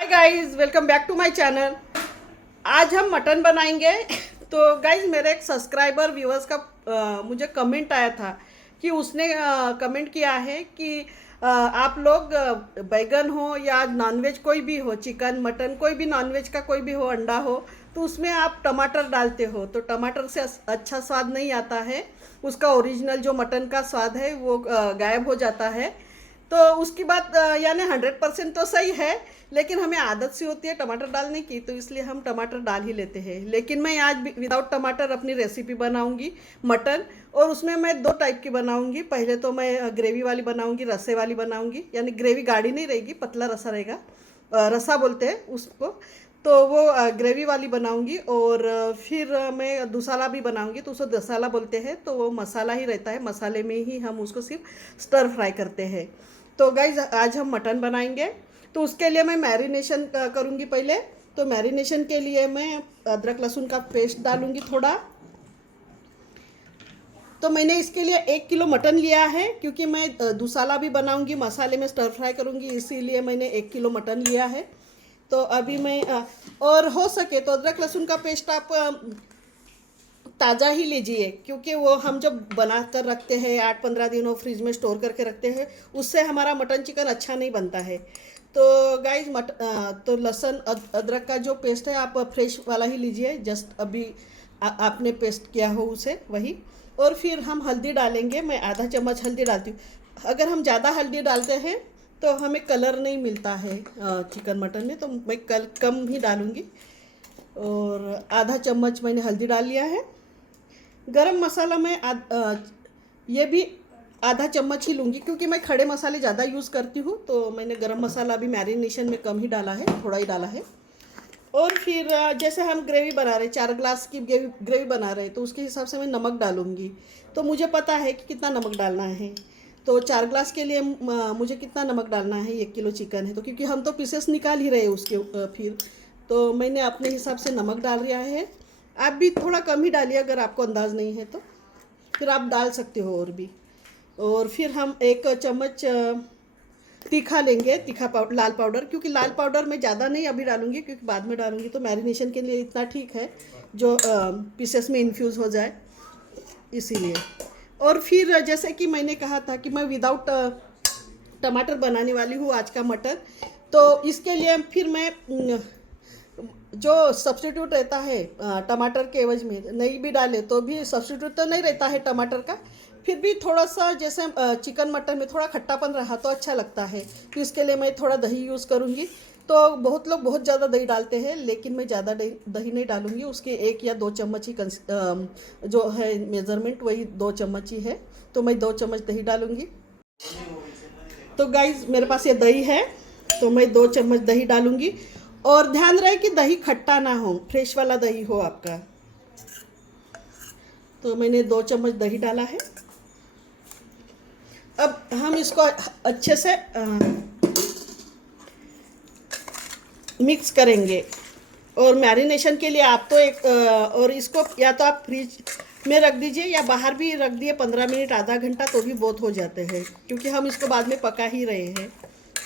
Hi guys, welcome back to my channel. आज हम mutton बनाएंगे। तो गाइस, मेरे एक सब्सक्राइबर व्यूअर्स का मुझे कमेंट आया था कि उसने कमेंट किया है कि आप लोग बैगन हो या नॉनवेज कोई भी हो, चिकन मटन कोई भी नॉनवेज का कोई भी हो, अंडा हो, तो उसमें आप टमाटर डालते हो तो टमाटर से अच्छा स्वाद नहीं आता है। उसका ओरिजिनल जो मटन का स्वाद है वो गायब हो जाता है। तो उसकी बात यानी 100% तो सही है, लेकिन हमें आदत सी होती है टमाटर डालने की, तो इसलिए हम टमाटर डाल ही लेते हैं। लेकिन मैं आज विदाउट टमाटर अपनी रेसिपी बनाऊंगी मटन, और उसमें मैं दो टाइप की बनाऊंगी। पहले तो मैं ग्रेवी वाली बनाऊंगी, रसे वाली बनाऊंगी, यानी ग्रेवी गाढ़ी नहीं रहेगी, पतला रसा रहेगा, रसा बोलते हैं उसको। तो वो ग्रेवी वाली बनाऊंगी। और फिर मैं दुसाला भी बनाऊंगी, तो उसको दसाला बोलते हैं। तो वो मसाला ही रहता है, मसाले में ही हम उसको सिर्फ स्टर फ्राई करते हैं। तो गाइज, आज हम मटन बनाएंगे। तो उसके लिए मैं मैरिनेशन करूँगी पहले। तो मैरिनेशन के लिए मैं अदरक लहसुन का पेस्ट डालूँगी थोड़ा। तो मैंने इसके लिए 1 किलो मटन लिया है, क्योंकि मैं दुसाला भी बनाऊँगी, मसाले में स्टर फ्राई करूँगी, इसीलिए मैंने 1 किलो मटन लिया है। तो अभी मैं और हो सके तो अदरक लहसुन का पेस्ट आप ताज़ा ही लीजिए, क्योंकि वो हम जब बना कर रखते हैं 8-15 दिनों फ्रिज में स्टोर करके रखते हैं, उससे हमारा मटन चिकन अच्छा नहीं बनता है। तो गाइज तो लहसुन अदरक का जो पेस्ट है आप फ्रेश वाला ही लीजिए, जस्ट अभी आपने पेस्ट किया हो उसे, वही। और फिर हम हल्दी डालेंगे। मैं आधा चम्मच हल्दी डालती हूँ। अगर हम ज़्यादा हल्दी डालते हैं तो हमें कलर नहीं मिलता है चिकन मटन में, तो मैं कम ही डालूँगी। और आधा चम्मच मैंने हल्दी डाल लिया है। गरम मसाला मैं ये भी आधा चम्मच ही लूँगी, क्योंकि मैं खड़े मसाले ज़्यादा यूज़ करती हूँ। तो मैंने गरम मसाला अभी मैरिनेशन में कम ही डाला है, थोड़ा ही डाला है। और फिर जैसे हम ग्रेवी बना रहे हैं, 4 ग्लास की ग्रेवी बना रहे हैं, तो उसके हिसाब से मैं नमक डालूँगी। तो मुझे पता है कि कितना नमक डालना है। तो 4 ग्लास के लिए मुझे कितना नमक डालना है, 1 किलो चिकन है तो, क्योंकि हम तो पीसेस निकाल ही रहे हैं उसके फिर तो मैंने अपने हिसाब से नमक डाल दिया है। आप भी थोड़ा कम ही डालिए, अगर आपको अंदाज़ नहीं है तो फिर आप डाल सकते हो और भी। और फिर हम 1 चम्मच तीखा लेंगे, तीखा पाउडर, लाल पाउडर, क्योंकि लाल पाउडर मैं ज़्यादा नहीं अभी डालूँगी, क्योंकि बाद में डालूँगी। तो मैरिनेशन के लिए इतना ठीक है, जो पीसेस में इन्फ्यूज़ हो जाए, इसीलिए। और फिर जैसे कि मैंने कहा था कि मैं विदाउट टमाटर बनाने वाली हूँ आज का मटन। तो इसके लिए फिर मैं जो सब्स्टिट्यूट रहता है टमाटर के एवज में, नहीं भी डाले तो भी सब्स्टिट्यूट तो नहीं रहता है टमाटर का, फिर भी थोड़ा सा जैसे चिकन मटन में थोड़ा खट्टापन रहा तो अच्छा लगता है। तो इसके लिए मैं थोड़ा दही यूज़ करूँगी। तो बहुत लोग बहुत ज़्यादा दही डालते हैं, लेकिन मैं ज़्यादा दही नहीं डालूँगी। उसके 1 या 2 चम्मच ही जो है मेज़रमेंट, वही 2 चम्मच ही है। तो मैं 2 चम्मच दही डालूँगी। तो गाइज, मेरे पास ये दही है, तो मैं 2 चम्मच दही डालूँगी। और ध्यान रहे कि दही खट्टा ना हो, फ्रेश वाला दही हो आपका। तो मैंने 2 चम्मच दही डाला है। अब हम इसको अच्छे से मिक्स करेंगे। और मैरिनेशन के लिए आप तो और इसको या तो आप फ्रिज में रख दीजिए या बाहर भी रख दिए 15 मिनट, आधा घंटा, तो भी बहुत हो जाते हैं, क्योंकि हम इसको बाद में पका ही रहे हैं,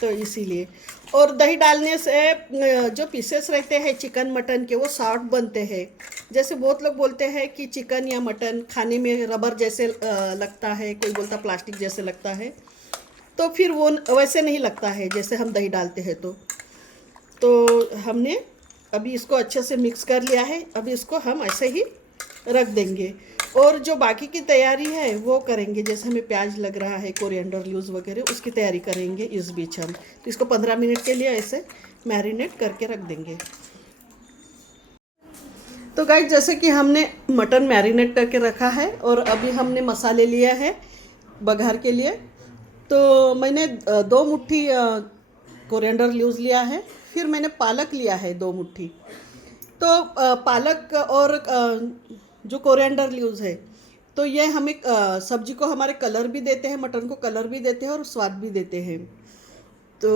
तो इसीलिए। और दही डालने से जो पीसेस रहते हैं चिकन मटन के, वो सॉफ्ट बनते हैं। जैसे बहुत लोग बोलते हैं कि चिकन या मटन खाने में रबर जैसे लगता है, कोई बोलता प्लास्टिक जैसे लगता है, तो फिर वो वैसे नहीं लगता है जैसे हम दही डालते हैं। तो हमने अभी इसको अच्छे से मिक्स कर लिया है। अभी इसको हम ऐसे ही रख देंगे। और जो बाकी की तैयारी है वो करेंगे, जैसे हमें प्याज लग रहा है, कोरिएंडर लीव्स वगैरह, उसकी तैयारी करेंगे इस बीच हम। तो इसको 15 मिनट के लिए ऐसे मैरिनेट करके रख देंगे। तो गाइस, जैसे कि हमने मटन मैरिनेट करके रखा है, और अभी हमने मसाले लिया है बघार के लिए। तो मैंने 2 मुट्ठी कोरिएंडर लीव्स लिया है। फिर मैंने पालक लिया है 2 मुट्ठी। तो पालक और जो कोरिएंडर लीव्स है, तो ये हमें सब्जी को हमारे कलर भी देते हैं, मटन को कलर भी देते हैं और स्वाद भी देते हैं। तो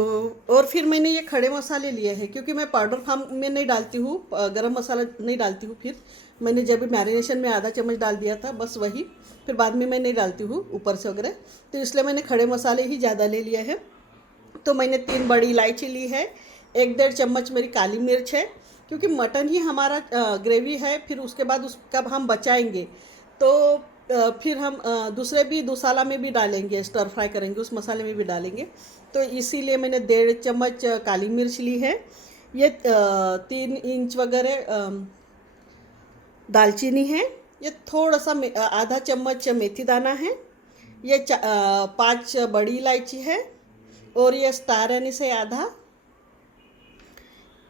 और फिर मैंने ये खड़े मसाले लिए हैं, क्योंकि मैं पाउडर फार्म में नहीं डालती हूँ, गरम मसाला नहीं डालती हूँ। फिर मैंने जब मैरिनेशन में आधा चम्मच डाल दिया था, बस वही, फिर बाद में मैं नहीं डालती हूँ ऊपर से वगैरह। तो इसलिए मैंने खड़े मसाले ही ज़्यादा ले लिए हैं। तो मैंने 3 बड़ी इलायची ली है, एक 1.5 चम्मच मेरी काली मिर्च है, क्योंकि मटन ही हमारा ग्रेवी है, फिर उसके बाद उसका हम बचाएंगे तो फिर हम दूसरे भी दूसाला में भी डालेंगे, स्टर फ्राई करेंगे उस मसाले में भी डालेंगे। तो इसीलिए मैंने 1.5 चम्मच काली मिर्च ली है। ये 3 इंच वगैरह दालचीनी है। ये थोड़ा सा आधा चम्मच मेथी दाना है। ये 5 बड़ी इलायची है। और ये स्टार एनिस है आधा।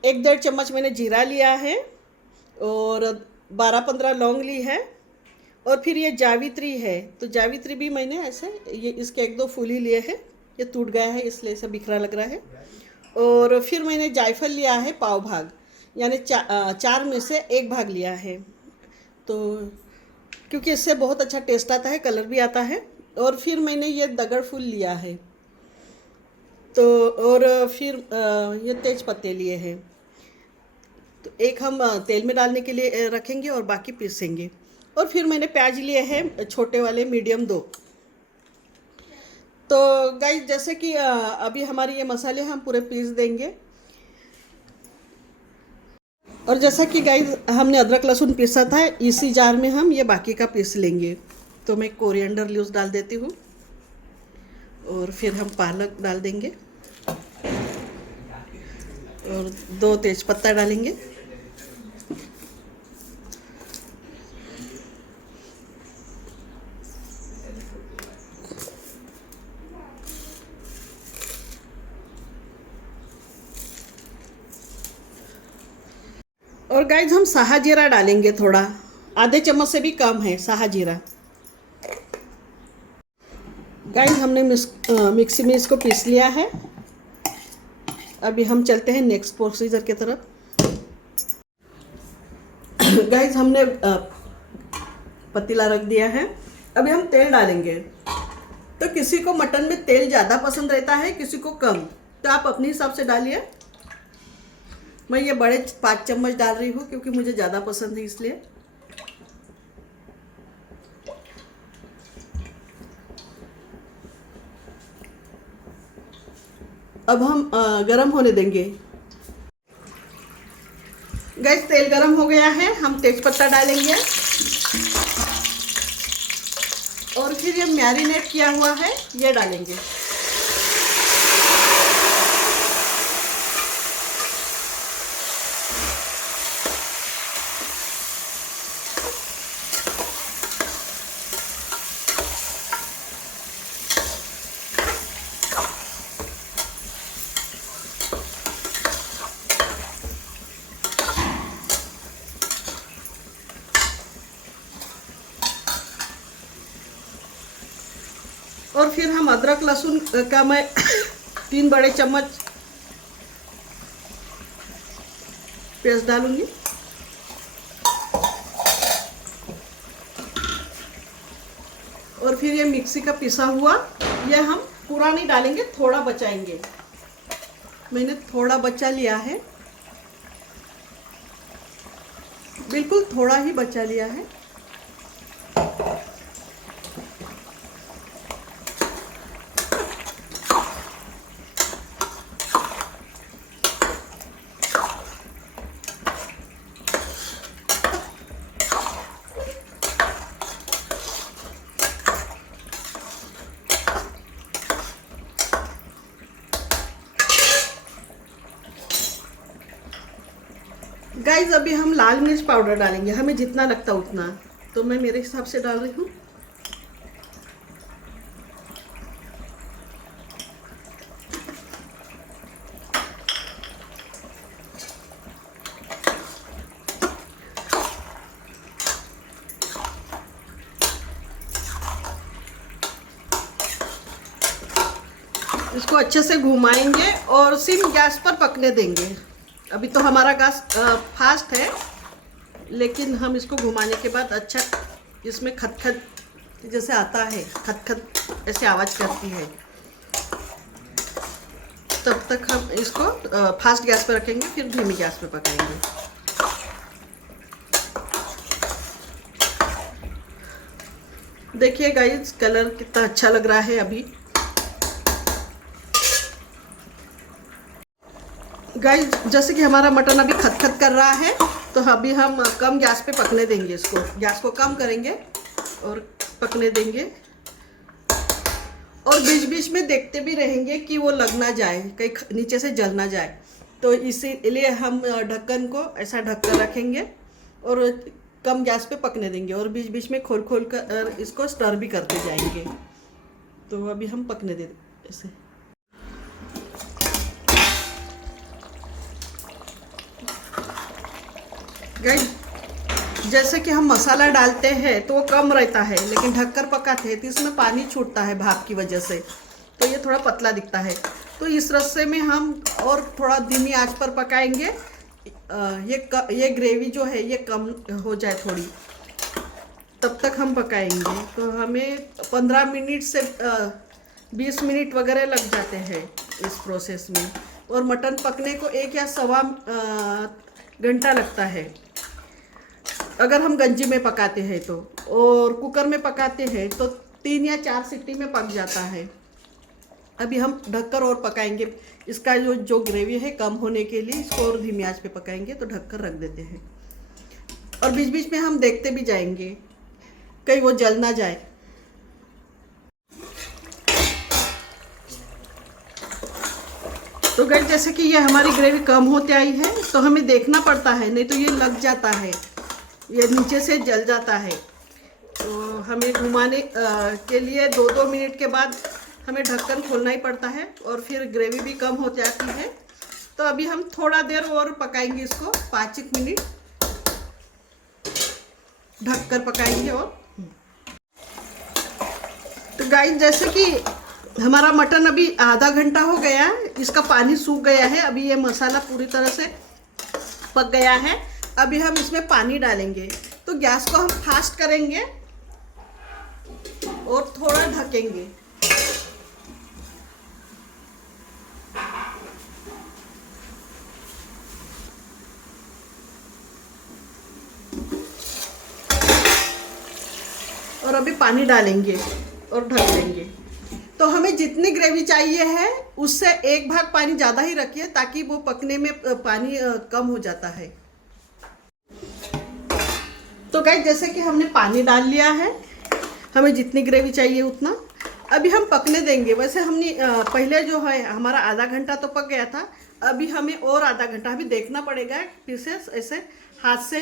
1-1.5 चम्मच मैंने जीरा लिया है और 12-15 लौंग ली है। और फिर ये जावित्री है, तो जावित्री भी मैंने ऐसे ये इसके 1-2 फूल ही लिए हैं। ये टूट गया है इसलिए ऐसा बिखरा लग रहा है। और फिर मैंने जायफल लिया है पाव भाग, यानी 4 में से 1 भाग लिया है। तो क्योंकि इससे बहुत अच्छा टेस्ट आता है, कलर भी आता है। और फिर मैंने ये दगड़ फूल लिया है। तो और फिर ये तेज पत्ते लिए हैं। तो एक हम तेल में डालने के लिए रखेंगे और बाकी पीसेंगे। और फिर मैंने प्याज लिए हैं छोटे वाले, मीडियम 2। तो गाइस जैसे कि अभी हमारे ये मसाले हम पूरे पीस देंगे। और जैसा कि गाइस हमने अदरक लहसुन पीसा था, इसी जार में हम ये बाकी का पीस लेंगे। तो मैं कोरिएंडर लीव्स डाल देती हूँ और फिर हम पालक डाल देंगे और 2 तेज़पत्ता डालेंगे। और गाइज हम साहा जीरा डालेंगे थोड़ा, आधे चम्मच से भी कम है साहा जीरा। गाइज हमने मिक्सी में इसको पीस लिया है। अभी हम चलते हैं नेक्स्ट प्रोसीजर की तरफ। गाइज हमने पतीला रख दिया है। अभी हम तेल डालेंगे। तो किसी को मटन में तेल ज़्यादा पसंद रहता है, किसी को कम, तो आप अपने हिसाब से डालिए। मैं ये बड़े 5 चम्मच डाल रही हूँ क्योंकि मुझे ज़्यादा पसंद है इसलिए। अब हम गरम होने देंगे। गैस तेल गरम हो गया है, हम तेजपत्ता डालेंगे और फिर ये मैरिनेट किया हुआ है ये डालेंगे। और फिर हम अदरक लहसुन का मैं 3 बड़े चम्मच पेस्ट डालूंगी। और फिर ये मिक्सी का पिसा हुआ, ये हम पूरा नहीं डालेंगे, थोड़ा बचाएंगे। मैंने थोड़ा बचा लिया है, बिल्कुल थोड़ा ही बचा लिया है। गाइज अभी हम लाल मिर्च पाउडर डालेंगे, हमें जितना लगता उतना। तो मैं मेरे हिसाब से डाल रही हूँ। इसको अच्छे से घुमाएंगे और सिम गैस पर पकने देंगे। अभी तो हमारा गैस फास्ट है, लेकिन हम इसको घुमाने के बाद अच्छा इसमें खटखट जैसे आता है, खटखट ऐसे आवाज़ करती है, तब तक हम इसको फास्ट गैस पर रखेंगे, फिर धीमी गैस पर पकाएंगे। देखिए गाइस कलर कितना अच्छा लग रहा है। अभी गाइस जैसे कि हमारा मटन अभी खतखत कर रहा है, तो अभी हम कम गैस पे पकने देंगे इसको। गैस को कम करेंगे और पकने देंगे, और बीच बीच में देखते भी रहेंगे कि वो लग ना जाए, कहीं नीचे से जल ना जाए। तो इसीलिए हम ढक्कन को ऐसा ढक कर रखेंगे और कम गैस पे पकने देंगे, और बीच बीच में खोल खोल कर इसको स्टर भी करते जाएंगे। तो अभी हम पकने दे ऐसे। गाइस जैसे कि हम मसाला डालते हैं तो वो कम रहता है, लेकिन ढककर पकाते हैं तो इसमें पानी छूटता है भाप की वजह से, तो ये थोड़ा पतला दिखता है। तो इस रस्से में हम और थोड़ा धीमी आंच पर पकाएंगे। ये ग्रेवी जो है ये कम हो जाए थोड़ी, तब तक हम पकाएंगे। तो हमें 15 मिनट से 20 मिनट वगैरह लग जाते हैं इस प्रोसेस में, और मटन पकने को 1 या सवा घंटा लगता है अगर हम गंजी में पकाते हैं तो, और कुकर में पकाते हैं तो 3 या 4 सीटी में पक जाता है। अभी हम ढककर और पकाएंगे, इसका जो ग्रेवी है कम होने के लिए इसको और धीमी आंच पे पकाएंगे। तो ढककर रख देते हैं, और बीच बीच में हम देखते भी जाएंगे कहीं वो जल ना जाए। तो गाइस जैसे कि ये हमारी ग्रेवी कम होती आई है, तो हमें देखना पड़ता है, नहीं तो ये लग जाता है, ये नीचे से जल जाता है। तो हमें घुमाने के लिए 2-2 मिनट के बाद हमें ढक्कन खोलना ही पड़ता है, और फिर ग्रेवी भी कम हो जाती है। तो अभी हम थोड़ा देर और पकाएंगे इसको, 5-1 मिनट ढककर पकाएंगे। और तो गाइस जैसे कि हमारा मटन अभी आधा घंटा हो गया, इसका पानी सूख गया है, अभी ये मसाला पूरी तरह से पक गया है। अभी हम इसमें पानी डालेंगे, तो गैस को हम फास्ट करेंगे और थोड़ा ढकेंगे। और अभी पानी डालेंगे और ढक देंगे। तो हमें जितनी ग्रेवी चाहिए है उससे 1 भाग पानी ज़्यादा ही रखिए, ताकि वो पकने में पानी कम हो जाता है। तो गाइस जैसे कि हमने पानी डाल लिया है, हमें जितनी ग्रेवी चाहिए उतना अभी हम पकने देंगे। वैसे हमने पहले जो है हमारा आधा घंटा तो पक गया था, अभी हमें और आधा घंटा अभी देखना पड़ेगा पीसेस ऐसे हाथ से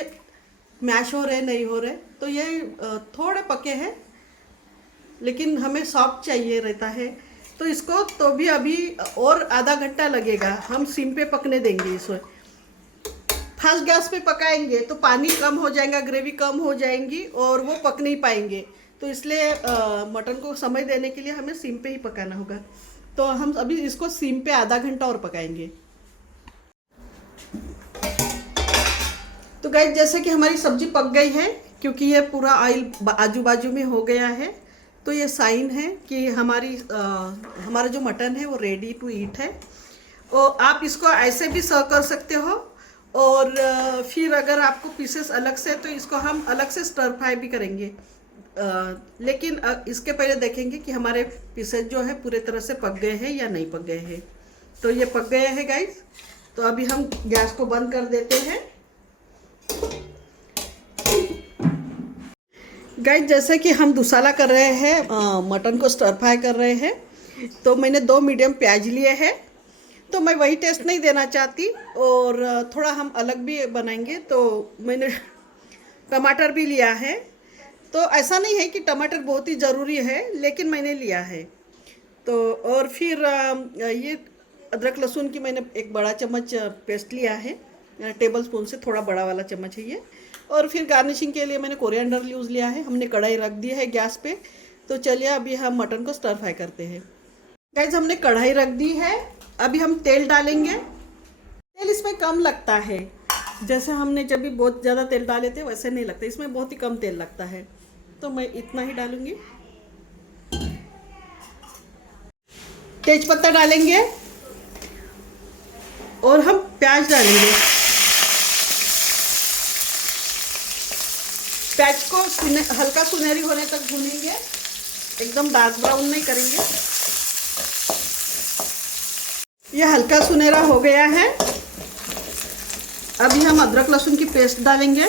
मैश हो रहे नहीं हो रहे। तो ये थोड़े पके हैं, लेकिन हमें सॉफ्ट चाहिए रहता है, तो इसको तो भी अभी और आधा घंटा लगेगा। हम सिम पे पकने देंगे इसको। फास्ट गैस पे पकाएंगे तो पानी कम हो जाएगा, ग्रेवी कम हो जाएंगी और वो पक नहीं पाएंगे। तो इसलिए मटन को समय देने के लिए हमें सिम पे ही पकाना होगा। तो हम अभी इसको सिम पे आधा घंटा और पकाएंगे। तो गाइस जैसे कि हमारी सब्जी पक गई है, क्योंकि ये पूरा ऑयल आजू बाजू में हो गया है, तो ये साइन है कि हमारा जो मटन है वो रेडी टू ईट है। और आप इसको ऐसे भी सर्व कर सकते हो, और फिर अगर आपको पीसेस अलग से, तो इसको हम अलग से स्टर फ्राई भी करेंगे। लेकिन इसके पहले देखेंगे कि हमारे पीसेस जो है पूरे तरह से पक गए हैं या नहीं पक गए हैं। तो ये पक गए हैं गाइस। तो अभी हम गैस को बंद कर देते हैं। गाइस जैसे कि हम दुसाला कर रहे हैं, मटन को स्टर फ्राई कर रहे हैं, तो मैंने 2 मीडियम प्याज लिए हैं। तो मैं वही टेस्ट नहीं देना चाहती, और थोड़ा हम अलग भी बनाएंगे। तो मैंने टमाटर भी लिया है। तो ऐसा नहीं है कि टमाटर बहुत ही ज़रूरी है, लेकिन मैंने लिया है। तो और फिर ये अदरक लहसुन की मैंने 1 बड़ा चम्मच पेस्ट लिया है, टेबल स्पून से थोड़ा बड़ा वाला चम्मच है ये। और फिर गार्निशिंग के लिए मैंने कोरिएंडर लीव्स लिया है। हमने कढ़ाई रख दी है गैस पे। तो चलिए अभी हम मटन को स्टर फ्राई करते हैं। गाइस हमने कढ़ाई रख दी है, अभी हम तेल डालेंगे। तेल इसमें कम लगता है, जैसे हमने जब भी बहुत ज़्यादा तेल डाले थे वैसे नहीं लगता, इसमें बहुत ही कम तेल लगता है। तो मैं इतना ही डालूंगी। तेज पत्ता डालेंगे और हम प्याज डालेंगे। प्याज को हल्का सुनहरी होने तक भूनेंगे, एकदम डार्क ब्राउन नहीं करेंगे। यह हल्का सुनहरा हो गया है, अभी हम अदरक लहसुन की पेस्ट डालेंगे।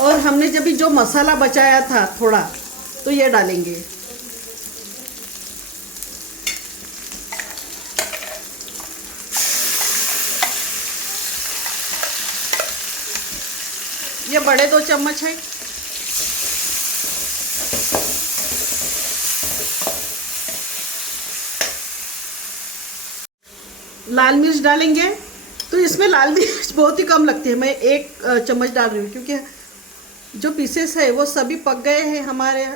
और हमने जब भी जो मसाला बचाया था थोड़ा, तो ये डालेंगे। ये बड़े 2 चम्मच है। लाल मिर्च डालेंगे। तो इसमें लाल मिर्च बहुत ही कम लगती है, मैं 1 चम्मच डाल रही हूँ, क्योंकि जो पीसेस है वो सभी पक गए हैं हमारे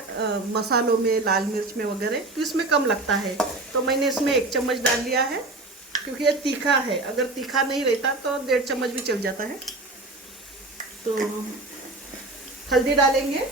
मसालों में, लाल मिर्च में वगैरह, तो इसमें कम लगता है। तो मैंने इसमें 1 चम्मच डाल लिया है, क्योंकि ये तीखा है। अगर तीखा नहीं रहता तो 1.5 चम्मच भी चल जाता है। तो हल्दी डालेंगे।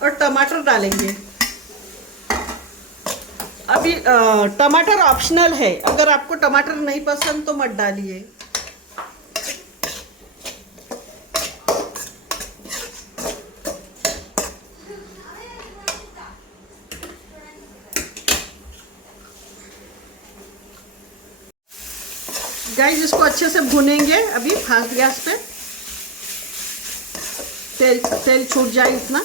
और टमाटर डालेंगे। अभी टमाटर ऑप्शनल है, अगर आपको टमाटर नहीं पसंद तो मत डालिए। गाइस इसको अच्छे से भुनेंगे अभी फास्ट गैस पे, तेल छूट जाए इतना।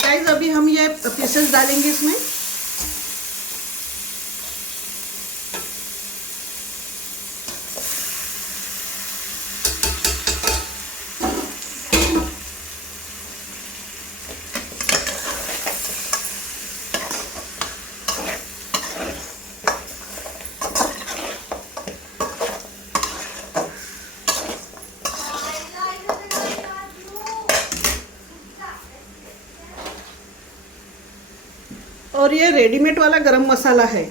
गाइस अभी हम ये पीसेस डालेंगे इसमें। और ये रेडीमेड वाला गरम मसाला है,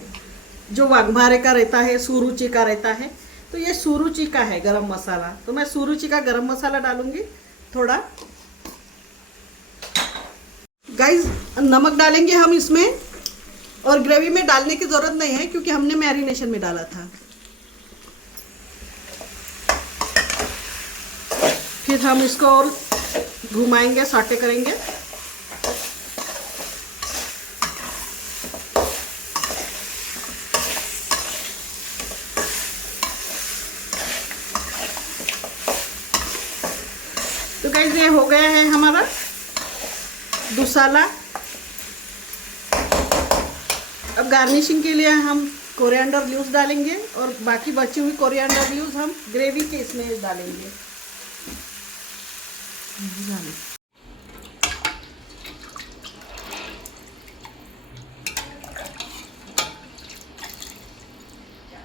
जो वाघमारे का रहता है, सुरुचि का रहता है। तो ये सुरुचि का है गरम मसाला, तो मैं सुरुचि का गरम मसाला डालूंगी थोड़ा। गाइस नमक डालेंगे हम इसमें, और ग्रेवी में डालने की ज़रूरत नहीं है, क्योंकि हमने मैरिनेशन में डाला था। फिर हम इसको और घुमाएंगे, सॉटे करेंगे। तो गाइस ये हो गया है हमारा दुसाला। अब गार्निशिंग के लिए हम कोरिएंडर लीव्स डालेंगे, और बाकी बची हुई कोरिएंडर लीव्स हम ग्रेवी के इसमें डालेंगे।